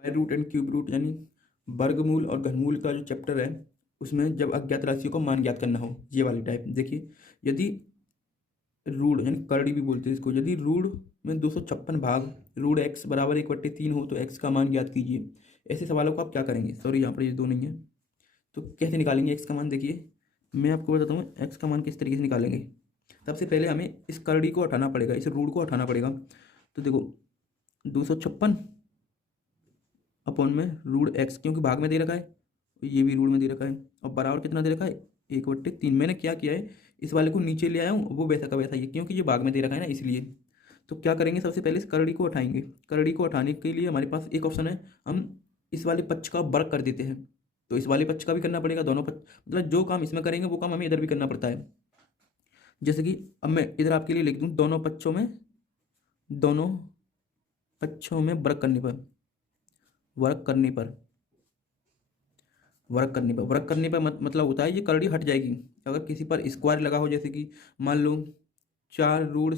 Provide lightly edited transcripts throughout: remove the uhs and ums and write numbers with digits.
Square root and cube root यानी वर्गमूल और घनमूल का जो चैप्टर है उसमें जब अज्ञात राशियों का मान ज्ञात करना हो, ये वाली टाइप देखिए। यदि रूट यानी करड़ी भी बोलते हैं इसको, यदि रूट में 256 भाग रूट एक्स बराबर 1/3 हो तो एक्स का मान ज्ञात कीजिए। ऐसे सवालों को आप क्या करेंगे, सॉरी यहाँ पर ये दो नहीं है, तो कैसे निकालेंगे एक्स का मान। देखिए मैं आपको बताता हूँ एक्स का मान किस तरीके से निकालेंगे। सबसे पहले हमें इस करड़ी को हटाना पड़ेगा, इस रूट को हटाना पड़ेगा। तो देखो 256 अपॉन में रूट एक्स, क्योंकि भाग में दे रखा है, ये भी रूट में दे रखा है, और बराबर कितना दे रखा है 1/3। मैंने क्या किया है, इस वाले को नीचे ले आया हूँ, वो वैसा का वैसा ही है क्योंकि ये भाग में दे रखा है ना, इसलिए। तो क्या करेंगे, सबसे पहले इस करड़ी को हटाएंगे। करड़ी को हटाने के लिए हमारे पास एक ऑप्शन है, हम इस वाले पक्ष का वर्ग कर देते हैं। तो इस वाले पक्ष का भी करना पड़ेगा, दोनों पक्ष मतलब जो काम इसमें करेंगे वो काम हमें इधर भी करना पड़ता है। जैसे कि अब मैं इधर आपके लिए लिख दूँ, दोनों पक्षों में वर्ग करने पर वर्क करने पर मतलब होता है ये करड़ी हट जाएगी। अगर किसी पर स्क्वायर लगा हो, जैसे कि मान लो 4 रूट,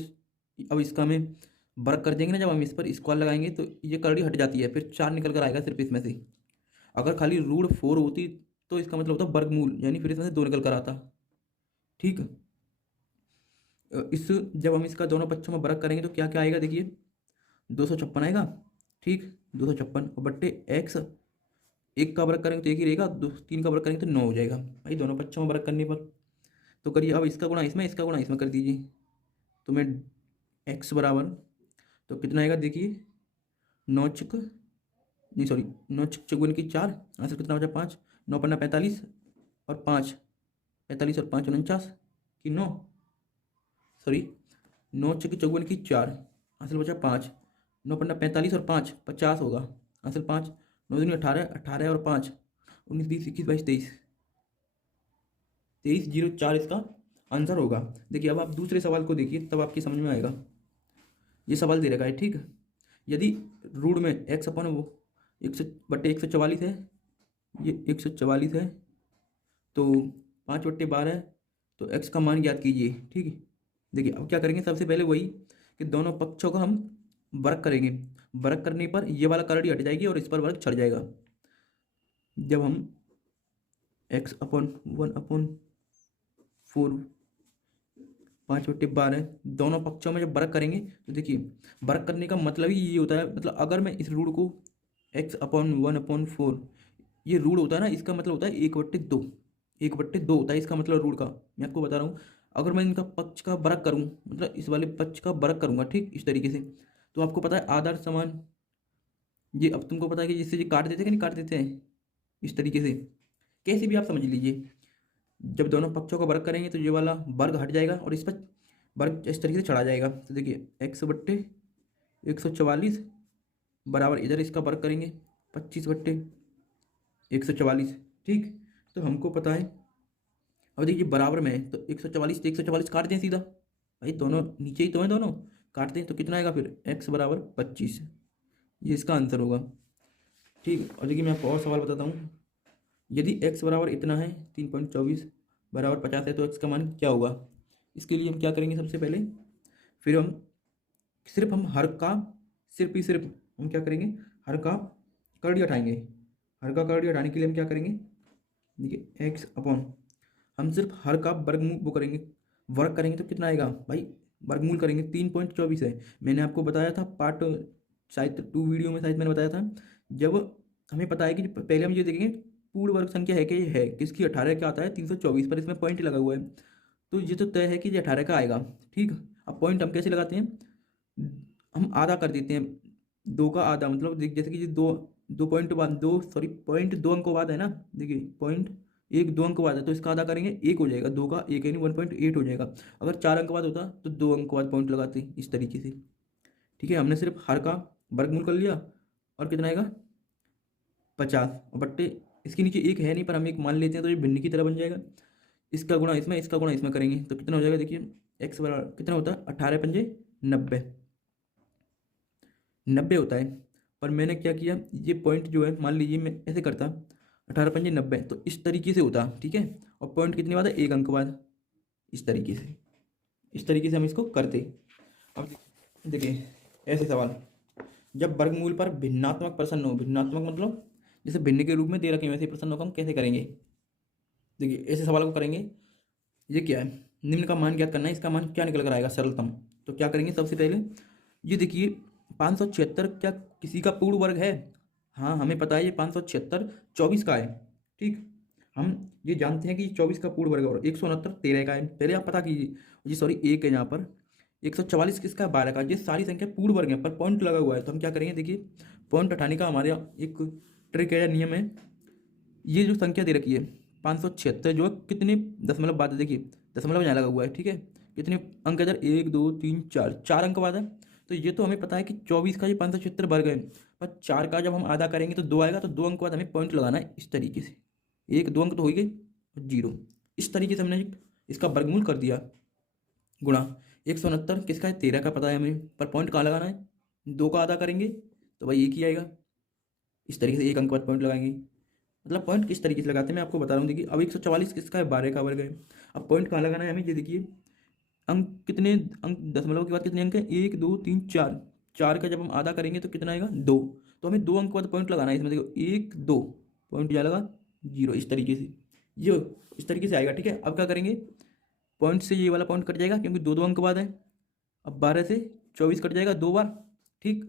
अब इसका में वर्क कर देंगे ना, जब हम इस पर स्क्वायर लगाएंगे तो ये करड़ी हट जाती है, फिर 4 निकल कर आएगा सिर्फ इसमें से। अगर खाली रूट 4 होती तो इसका मतलब होता वर्गमूल, यानी फिर इसमें से 2 निकल कर आता। ठीक। इस जब हम इसका दोनों पक्षों में वर्क करेंगे तो क्या क्या आएगा, देखिए 256 आएगा। ठीक, 256 और बट्टे एक्स, एक का वर्ग करेंगे तो एक ही रहेगा, दो 3 का वर्ग करेंगे तो 9 हो जाएगा भाई, दोनों पक्षों में वर्ग करने पर। तो करिए, अब इसका गुणा इसमें, इसका गुणा इसमें कर दीजिए। तो मैं एक्स बराबर, तो कितना आएगा देखिए, 9 नहीं सॉरी, 9 × 4 आंसर कितना हो जाए 5, 9×5 45 और 5 45 और 5 49 कि 9, सॉरी 9 × 4 आंसर बचा 5, 9×5 45 और 5 50 होगा आंसर 5, 9 दूनी 18, 18 और 5 19 20 21 22 23 2304 इसका आंसर होगा। देखिए अब आप दूसरे सवाल को देखिए, तब आपकी समझ में आएगा। ये सवाल दे रखा है, ठीक। यदि रूट में एक्स अपन वो 100/144 है, ये 144 है, तो 5/12, तो एक्स का मान ज्ञात कीजिए। ठीक है, देखिए अब क्या करेंगे, सबसे पहले वही कि दोनों पक्षों को हम वर्ग करेंगे। वर्ग करने पर ये वाला करड़ी हट जाएगी और इस पर वर्ग चढ़ जाएगा। जब हम x/1/4 5/12 दोनों पक्षों में जब वर्ग करेंगे तो देखिए वर्ग करने का मतलब ही ये होता है, मतलब अगर मैं इस रूट को x/1/4, ये रूट होता है ना, इसका मतलब होता है 1/2, 1/2 होता है इसका मतलब रूट का। मैं आपको बता रहा हूँ, अगर मैं इनका पक्ष का वर्ग करूँ, मतलब इस वाले पक्ष का वर्ग करूँगा, ठीक इस तरीके से, तो आपको पता है आधार समान, ये अब तुमको पता है कि जिससे ये काट देते हैं कि नहीं काट देते हैं, इस तरीके से कैसे भी आप समझ लीजिए। जब दोनों पक्षों का वर्ग करेंगे तो ये वाला वर्ग हट जाएगा और इस पर वर्ग इस तरीके से चढ़ा जाएगा। तो देखिए 100/144 बराबर, इधर इसका वर्ग करेंगे 25/144। ठीक, तो हमको पता है, अब देखिए बराबर में है तो 144 से 144 काट दें सीधा, भाई दोनों नीचे ही तो हैं, दोनों काटते हैं तो कितना आएगा फिर x बराबर 25, ये इसका आंसर होगा। ठीक, और देखिए मैं आपको और सवाल बताता हूँ। यदि x बराबर इतना है 3.24 बराबर 50 है तो x का मान क्या होगा। इसके लिए हम क्या करेंगे, सबसे पहले फिर हम सिर्फ हम हर का सिर्फ ही सिर्फ हम क्या करेंगे, हर का करड़ी हटाएंगे। हर का करड़ी हटाने के लिए हम क्या करेंगे, देखिए एक्स अपॉन, हम सिर्फ हर का वर्गमूल वो करेंगे, वर्ग करेंगे तो कितना आएगा भाई, वर्गमूल करेंगे 3.24 है। मैंने आपको बताया था पार्ट शायद 2 वीडियो में, शायद मैंने बताया था, जब हमें पता है कि पहले हम ये देखेंगे पूर्ण वर्ग संख्या है कि ये है किसकी, 18 का आता है 324 पर, इसमें पॉइंट लगा हुआ है, तो ये तो तय है कि ये 18 का आएगा। ठीक, अब पॉइंट हम कैसे लगाते हैं, हम आधा कर देते हैं, 2 का आधा, मतलब देख जैसे कि ये 2.2 अंकों बाद है ना, देखिए पॉइंट 1 2 अंक बाद है तो इसका आधा करेंगे 1 हो जाएगा, 2 का 1 यानी 1.8 हो जाएगा। अगर 4 अंक बाद होता तो 2 अंक बाद पॉइंट लगाते इस तरीके से। ठीक है, हमने सिर्फ हर का वर्गमूल कर लिया और कितना आएगा 50, और बट्टे इसके नीचे एक है नहीं पर हम एक मान लेते हैं तो ये भिन्न की तरह बन जाएगा। इसका गुणा इसमें, इसका गुणा इसमें करेंगे तो कितना हो जाएगा, देखिए एक्स बराबर कितना होता है 18×5 90 होता है। पर मैंने क्या किया, ये पॉइंट जो है मान लीजिए मैं ऐसे करता 18×5 तो इस तरीके से होता, ठीक है, और पॉइंट कितने बाद है 1 अंक बाद, इस तरीके से, इस तरीके से हम इसको करते। अब देखिए ऐसे सवाल, जब वर्गमूल पर भिन्नात्मक प्रश्न हो, भिन्नात्मक मतलब जैसे भिन्न के रूप में दे रखे हैं वैसे प्रश्नों को हम कैसे करेंगे। देखिए ऐसे सवाल को करेंगे। ये क्या है, निम्न का मान ज्ञात करना है, इसका मान क्या निकल कर आएगा सरलतम। तो क्या करेंगे सबसे पहले, ये देखिए 576 क्या किसी का पूर्ण वर्ग है। हाँ हमें पता है ये 576 24 का है। ठीक, हम ये जानते हैं कि 24 का पूर्ण वर्ग और 169 13 का है। पहले आप पता कीजिए, जी सॉरी एक है यहाँ पर, 144 किसका है 12 का। ये सारी संख्या पूर्ण वर्ग है पर पॉइंट लगा हुआ है, तो हम क्या करेंगे, देखिए पॉइंट हटाने का हमारे यहाँ एक ट्रिक है या नियम है। ये जो संख्या दे रखी है 576 जो है कितने दशमलव बाद है, देखिए दशमलव यहाँ लगा हुआ है। ठीक है, कितने अंक है इधर, 1 2 3 4, 4 अंक बाद है। तो ये तो हमें पता है कि 24 का ये 576 वर्ग है, पर 4 का जब हम आधा करेंगे तो 2 आएगा, तो 2 अंक बाद हमें पॉइंट लगाना है इस तरीके से। एक 2 अंक तो हो ही गई, 0। इस तरीके से हमने इसका वर्गमूल कर दिया, गुणा 169 किसका है 13 का पता है हमें, पर पॉइंट कहाँ लगाना है, 2 का आधा करेंगे तो भाई एक ही आएगा। इस तरीके से एक अंक बाद पॉइंट लगाएंगे। मतलब पॉइंट किस तरीके से लगाते हैं मैं आपको बता रहा हूँ। देखिए अब 144 किसका है 12 का वर्ग है। अब पॉइंट कहाँ लगाना है हमें, ये देखिए अंक कितने, अंक दशमलव के बाद कितने अंक है, 1 2 3 4, 4 का जब हम आधा करेंगे तो कितना आएगा 2। तो हमें 2 अंक बाद पॉइंट लगाना है इसमें, देखो 1 2 पॉइंट यहाँ लगा 0। इस तरीके से ये इस तरीके से आएगा। ठीक है, अब क्या करेंगे, पॉइंट से ये वाला पॉइंट कट जाएगा क्योंकि 2 2 अंक बाद है। अब 12 से 24 कट जाएगा 2 बार। ठीक,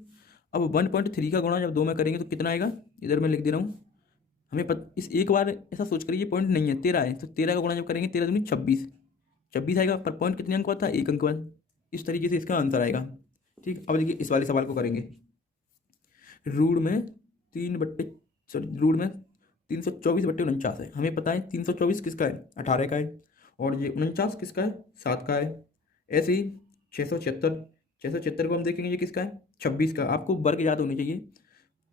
अब 1.3 का गुणा जब 2 में करेंगे तो कितना आएगा, इधर मैं लिख दे रहा हूँ। हमें इस एक बार ऐसा सोच कर ये पॉइंट नहीं है 13 है, तो 13 का गुणा जब करेंगे 13 दूनी 26, 26 आएगा, पर पॉइंट कितने अंक बाद था, एक अंक बाद। इस तरीके से इसका आंसर आएगा। ठीक, अब देखिए इस वाले सवाल को करेंगे। रूट में 3 बट्टे सॉरी रूट में 324/49 है। हमें पता है 324 किसका है 18 का है, और ये 49 किसका है 7 का है। ऐसे ही 676 को हम देखेंगे ये किसका है 26 का। आपको वर्ग याद होनी चाहिए।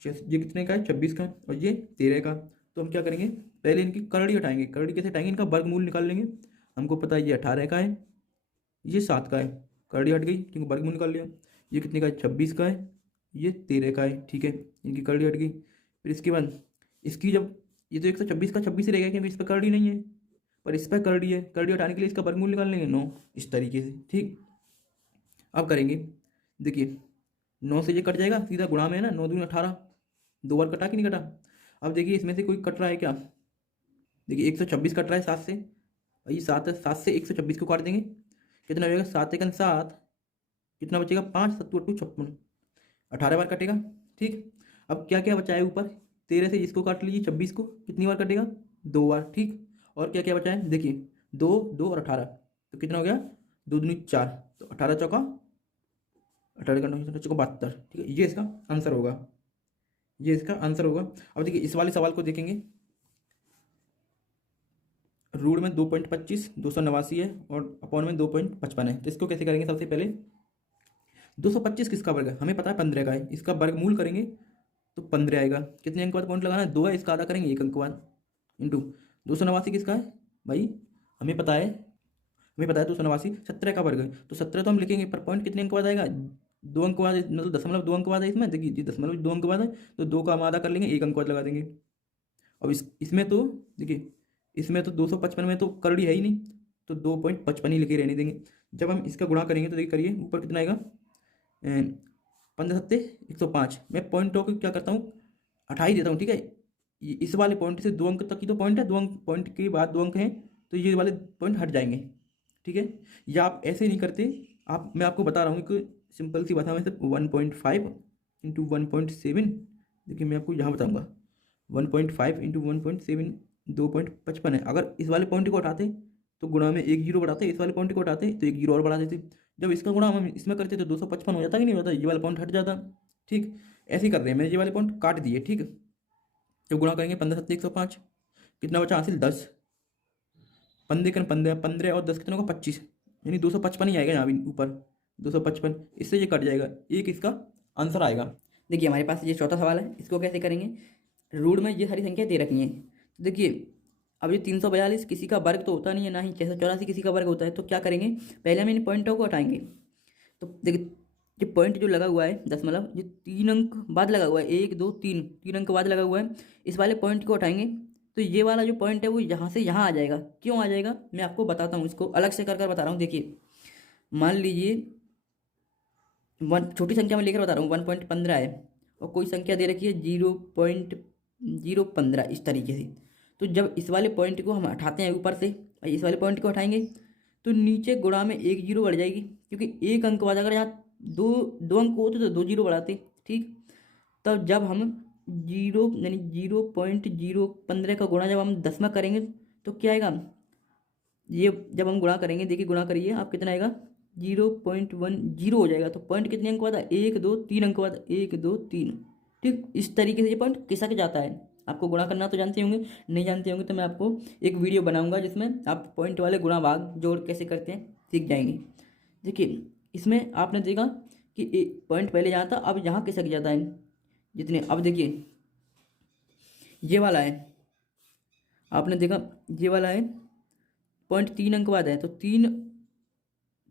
ये कितने का है 26 का, और ये 13 का। तो हम क्या करेंगे, पहले इनकी करड़ी हटाएंगे। करड़ी कैसे हटाएंगे, इनका वर्गमूल निकाल लेंगे। हमको पता है ये 18 का है, ये 7 का है, करड़ी हट गई क्योंकि वर्गमूल निकाल लिया। ये कितने का है 26 का है, ये 13 का है। ठीक है, इनकी करड़ी हट गई। फिर इसके बाद इसकी जब ये तो 126 का 26 ही रहेगा क्योंकि इस पर करड़ी नहीं है, पर इस पर करड़ी है। करड़ी हटाने के लिए इसका वर्गमूल निकाल लेंगे 9, इस तरीके से। ठीक, अब करेंगे, देखिए 9 से ये कट जाएगा, सीधा गुणा में है ना, 9 दूनी 18, 2 बार कटा कि नहीं कटा। अब देखिए इसमें से कोई कट रहा है क्या, देखिए 126 कट रहा है 7 से, और ये 7 है, 7 से 126 को काट देंगे, कितना हो जाएगा 7 एकन 7, कितना बचेगा 5 7 2 56, 18 बार कटेगा। ठीक, अब क्या क्या बचा है ऊपर, 13 से इसको काट लीजिए 26 को, कितनी बार कटेगा 2 बार। ठीक, और क्या क्या बचा है देखिए 2 2 और 18, तो कितना हो गया 2 दूनी 4, तो 18 चौका 18 का 9 चौका 72। ठीक है, ये इसका आंसर होगा, ये इसका आंसर होगा। अब देखिए इस वाले सवाल को देखेंगे। रूट में 2.25 289 है, और अपॉन में 2.55 है। तो इसको कैसे करेंगे, सबसे पहले 225 किसका वर्ग है, हमें पता है 15 का है, इसका वर्गमूल करेंगे तो 15 आएगा। कितने अंक बाद पॉइंट लगाना है, 2 है, इसका आधा करेंगे 1 अंक बाद, इंटू 289 किसका है भाई, हमें पता है, 289 17 का वर्ग है, तो 17 तो हम लिखेंगे, पर पॉइंट कितने अंक बाद आएगा, 2 अंक बाद, मतलब दशमलव 2 अंक बाद है इसमें। देखिए जी दशमलव 2 अंक बाद है, तो 2 का हम आधा कर लेंगे, 1 अंक बाद लगा देंगे। अब इसमें तो देखिए इसमें तो 255 में तो करड़ी है ही नहीं, तो 2.55 ही लिखे रहने देंगे। जब हम इसका गुणा करेंगे तो देखिए करिए ऊपर कितना आएगा, 15 सत्ते 105। मैं पॉइंटों को क्या करता हूँ, हटा ही देता हूँ। ठीक है, इस वाले पॉइंट से 2 अंक तक की तो पॉइंट है, 2 अंक पॉइंट के बाद 2 अंक हैं, तो ये वाले पॉइंट हट जाएंगे। ठीक है, या आप ऐसे नहीं करते, आप मैं आपको बता रहा हूँ कि सिंपल सी बात है, वैसे 1.5 इंटू 1.7, देखिए मैं आपको यहाँ बताऊँगा 1.5 इंटू 1.7 2.55 है। अगर इस वाले पॉइंट को हटाते तो गुणा में 1 जीरो बढ़ाते, इस वाले पॉइंट को हटाते तो 1 जीरो और बढ़ा देते। जब इसका गुणा हम इसमें करते तो 255 हो जाता कि नहीं होता, ये वाला पॉइंट हट जाता। ठीक, ऐसे ही कर रहे हैं, मैंने ये वाले पॉइंट काट दिए। ठीक, जब गुणा करेंगे 15 सत्ते 105, कितना बचा हासिल 10, 15 और 10 कितना होगा 25, यानी 255 ही आएगा यहाँ भी ऊपर 255, इससे ये कट जाएगा, एक इसका आंसर आएगा। देखिए हमारे पास ये चौथा सवाल है, इसको कैसे करेंगे, रूट में ये सारी संख्या दे रखी है। तो देखिए अब ये 342 किसी का वर्ग तो होता नहीं है, ना ही 684 किसी का वर्ग होता है, तो क्या करेंगे, पहले हम इन पॉइंटों को हटाएंगे। तो देखिए ये पॉइंट जो लगा हुआ है दशमलव, ये 3 अंक बाद लगा हुआ है, 1 2 3 3 अंक बाद लगा हुआ है, इस वाले पॉइंट को हटाएंगे तो ये वाला जो पॉइंट है वो यहाँ से यहाँ आ जाएगा। क्यों आ जाएगा मैं आपको बताता हूँ, इसको अलग से कर कर बता रहा हूँ। देखिए मान लीजिए छोटी संख्या में लेकर बता रहा हूँ 1.15 है, और कोई संख्या दे रखी है 0.015 इस तरीके से। तो जब इस वाले पॉइंट को हम हटाते हैं ऊपर से, इस वाले पॉइंट को हटाएंगे तो नीचे गुणा में एक जीरो बढ़ जाएगी, क्योंकि एक अंक बाद अगर यहाँ दो दो अंक होते तो दो जीरो बढ़ाते, ठीक। तब जब हम 0.015 का गुणा जब हम 10 में करेंगे तो क्या आएगा, ये जब हम गुणा करेंगे, देखिए गुणा करिए आप, कितना आएगा 0.10 हो जाएगा। तो पॉइंट कितने अंक बाद, 1 2 3 अंक बाद, 1 2 3, ठीक। इस तरीके से ये पॉइंट खिसक जाता है। आपको गुणा करना तो जानते होंगे, नहीं जानते होंगे तो मैं आपको एक वीडियो बनाऊंगा जिसमें आप पॉइंट वाले गुणा भाग जोड़ कैसे करते हैं सीख जाएंगे। देखिए इसमें आपने देखा कि पॉइंट पहले यहाँ था, अब यहाँ खिसक जाता है जितने। अब देखिए ये वाला है, आपने देखा ये वाला है पॉइंट 3 अंक बाद है, तो तीन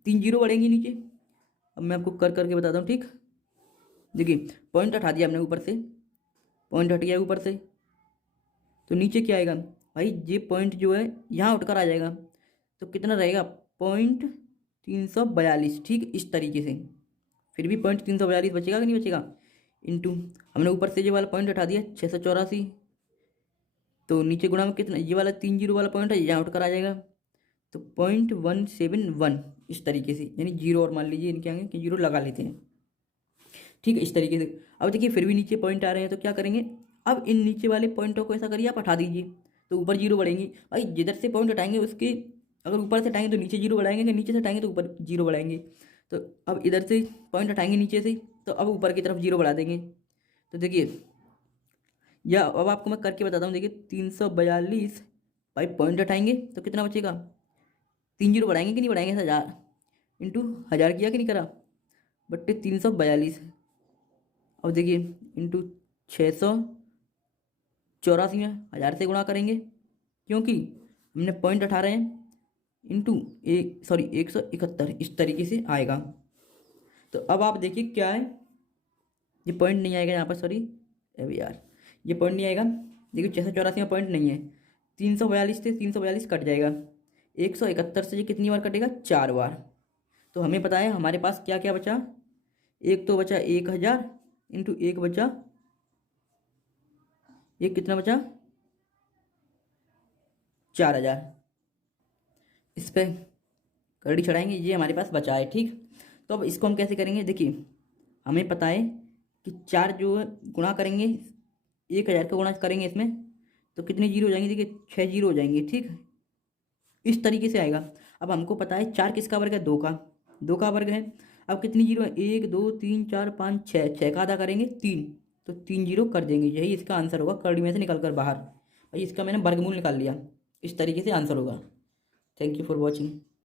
तीन जीरो बढ़ेंगे नीचे। अब मैं आपको कर करके बताता हूँ, ठीक। देखिए पॉइंट हटा दिया हमने ऊपर से, पॉइंट हट गया ऊपर से, तो नीचे क्या आएगा भाई, ये पॉइंट जो है यहाँ उठकर आ जाएगा, तो कितना रहेगा 0.342, ठीक। इस तरीके से फिर भी 0.342 बचेगा कि नहीं बचेगा, इंटू हमने ऊपर से ये वाला पॉइंट हटा दिया 684, तो नीचे गुणा में कितना, ये वाला 3 जीरो वाला पॉइंट है यहाँ उठकर आ जाएगा, तो 0.171 इस तरीके से, यानी जीरो और मान लीजिए इनके आगे कि जीरो लगा लेते हैं, ठीक है। इस तरीके से अब देखिए फिर भी नीचे पॉइंट आ रहे हैं, तो क्या करेंगे, अब इन नीचे वाले पॉइंटों को ऐसा करिए आप हटा दीजिए, तो ऊपर जीरो बढ़ेंगी। भाई जिधर से पॉइंट हटाएंगे उसके, अगर ऊपर से हटाएंगे तो नीचे जीरो बढ़ाएंगे, अगर नीचे से हटाएंगे तो ऊपर जीरो बढ़ाएंगे। तो अब इधर से पॉइंट हटाएंगे नीचे से, तो अब ऊपर की तरफ जीरो बढ़ा देंगे। तो देखिए या अब आपको मैं करके बताता हूँ, देखिए 342, भाई पॉइंट हटाएंगे तो कितना बचेगा, 3 जीरो बढ़ाएंगे कि नहीं बढ़ाएंगे, 1000 इंटू 1000 किया कि नहीं करा, बट्टे 342। अब देखिए इंटू 684 में 1000 से गुणा करेंगे, क्योंकि हमने पॉइंट हटा रहे हैं, इंटू 171, इस तरीके से आएगा। तो अब आप देखिए क्या है, ये पॉइंट नहीं आएगा यहाँ पर, सॉरी अभी यार ये पॉइंट नहीं आएगा। देखिए 684 में पॉइंट नहीं है, 342 से 342 कट जाएगा, 171 से ये कितनी बार कटेगा, 4 बार। तो हमें पता है हमारे पास क्या क्या बचा, एक तो बचा 1000 इंटू एक बचा, एक कितना बचा 4000, इस पर कड़ी चढ़ाएंगे, ये हमारे पास बचा है, ठीक। तो अब इसको हम कैसे करेंगे, देखिए हमें पता है कि 4 जो है गुणा करेंगे, 1000 का गुणा करेंगे इसमें, तो कितने जीरो हो जाएंगे, देखिए 6 जीरो हो जाएंगे, ठीक। इस तरीके से आएगा। अब हमको पता है 4 किसका वर्ग है, 2 का, 2 का वर्ग है। अब कितनी जीरो है, 1 2 3 4 5 6, 6 का आधा करेंगे 3, तो 3 जीरो कर देंगे, यही इसका आंसर होगा, कड़ी में से निकल कर बाहर। भाई इसका मैंने वर्गमूल निकाल लिया, इस तरीके से आंसर होगा। Thank you for watching.